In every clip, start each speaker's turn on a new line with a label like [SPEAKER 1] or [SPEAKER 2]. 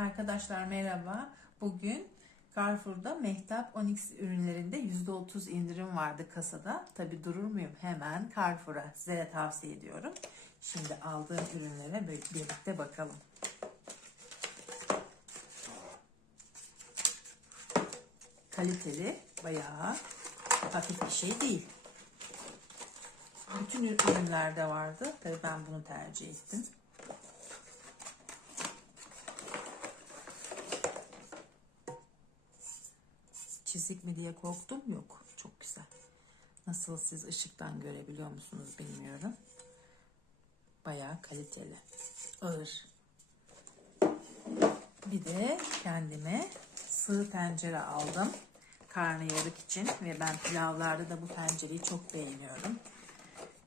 [SPEAKER 1] Arkadaşlar merhaba. Bugün Carrefour'da Mehtap Onyx ürünlerinde %30 indirim vardı kasada. Tabi durur muyum? Hemen Carrefour'a size tavsiye ediyorum. Şimdi aldığım ürünlere birlikte bakalım. Kaliteli, bayağı hafif bir şey değil. Bütün ürünlerde vardı. Tabi ben bunu tercih ettim. Çizik mi diye korktum yok. Çok güzel. Nasıl siz ışıktan görebiliyor musunuz bilmiyorum. Bayağı kaliteli. Ağır. Bir de kendime sığ tencere aldım. Karnıyarık için ve ben pilavlarda da bu tencereyi çok beğeniyorum.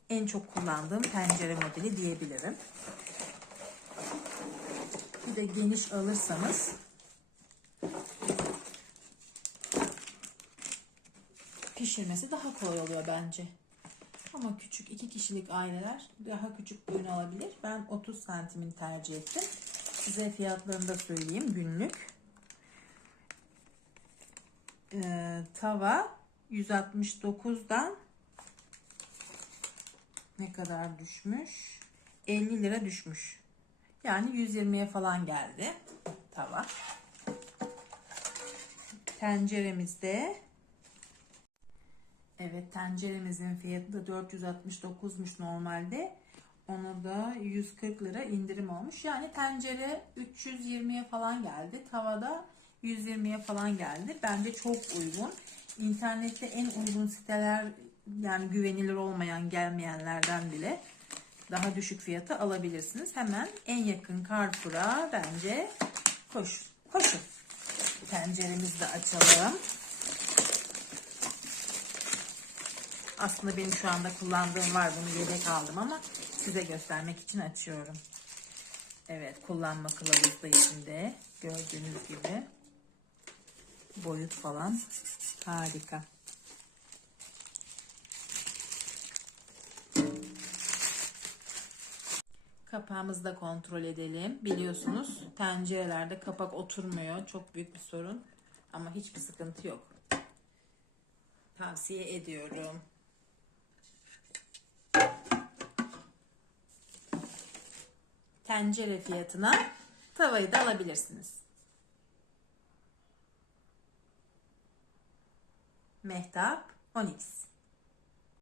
[SPEAKER 1] En çok kullandığım tencere modeli diyebilirim. Bir de geniş alırsanız pişirmesi daha kolay oluyor bence. Ama küçük iki kişilik aileler daha küçük ürün alabilir. Ben 30 santimin tercih ettim. Size fiyatlarını da söyleyeyim günlük. Ee, tava 169'dan ne kadar düşmüş? 50 lira düşmüş. Yani 120'ye falan geldi tava. Tenceremizde Evet tenceremizin fiyatı da 469'muş normalde. Ona da 140 lira indirim olmuş. Yani tencere 320'ye falan geldi. Tavada 120'ye falan geldi. Bence çok uygun. İnternette en uygun siteler yani güvenilir olmayan gelmeyenlerden bile daha düşük fiyata alabilirsiniz. Hemen en yakın Carrefour'a bence koş, koşun. Tenceremizi de açalım. Aslında benim şu anda kullandığım var. Bunu yedek aldım ama size göstermek için açıyorum. Evet kullanma kılavuzu içinde. Gördüğünüz gibi. Boyut falan harika. Kapağımızı da kontrol edelim. Biliyorsunuz tencerelerde kapak oturmuyor. Çok büyük bir sorun. Ama hiçbir sıkıntı yok. Tavsiye ediyorum. Tencere fiyatına tavayı da alabilirsiniz. Mehtap Onyx